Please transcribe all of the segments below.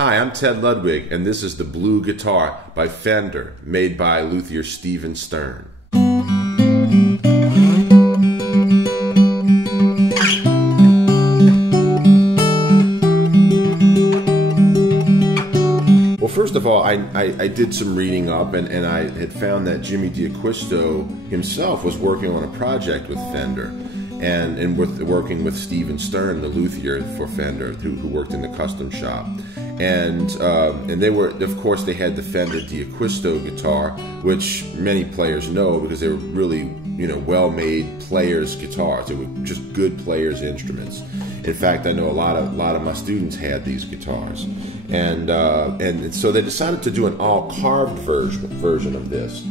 Hi, I'm Ted Ludwig, and this is the Blue Guitar by Fender, made by luthier Stephen Stern. Well, first of all, I did some reading up, and I had found that Jimmy D'Aquisto himself was working on a project with Fender, and working with Stephen Stern, the luthier for Fender, who worked in the custom shop. And they were, of course, they had the Fender D'Aquisto guitar, which many players know because they were really, well-made players' guitars. They were just good players' instruments. In fact, I know a lot of my students had these guitars, and so they decided to do an all-carved version of this.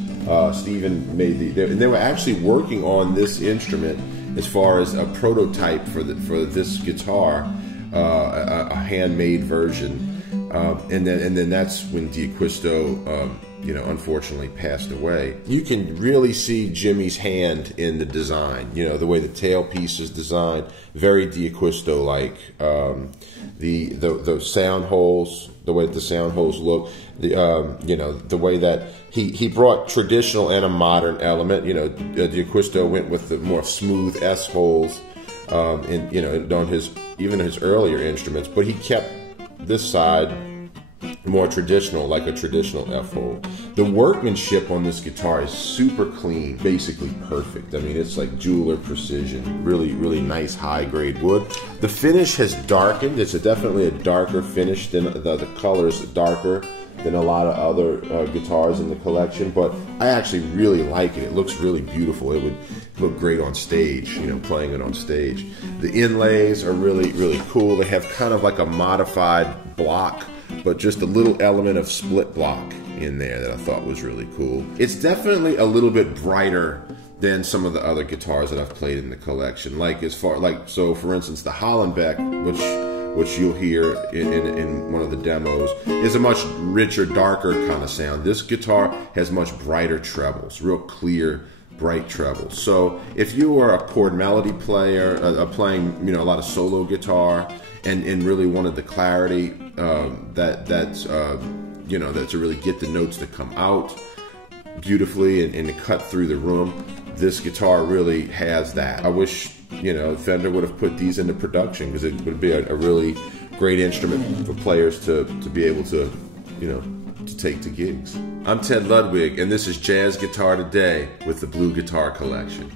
Stephen made and they were actually working on this instrument as far as a prototype for this guitar, a handmade version. And then that's when D'Aquisto, unfortunately passed away. You can really see Jimmy's hand in the design. The way the tailpiece is designed, very D'Aquisto-like. The sound holes, the way the sound holes look, the way that he brought traditional and a modern element. D'Aquisto went with the more smooth S holes, on even his earlier instruments, but he kept this side more traditional, like a traditional F hole. The workmanship on this guitar is super clean, basically perfect. I mean, it's like jeweler precision, really, really nice high-grade wood. The finish has darkened. It's definitely a darker finish than the color's darker than a lot of other guitars in the collection, but I actually really like it. It looks really beautiful. It would look great on stage, playing it on stage. The inlays are really, really cool. They have kind of like a modified block, but just a little element of split block in there that I thought was really cool. It's definitely a little bit brighter than some of the other guitars that I've played in the collection. So for instance, the Hollenbeck, which you'll hear in one of the demos, is a much richer, darker kind of sound. This guitar has much brighter trebles, real clear, bright trebles. So if you are a chord melody player, playing a lot of solo guitar, and really wanted the clarity to really get the notes to come out beautifully and to cut through the room, this guitar really has that. I wish Fender would have put these into production, because it would be a really great instrument for players to be able to to take to gigs. I'm Ted Ludwig, and this is Jazz Guitar Today with the Blue Guitar Collection.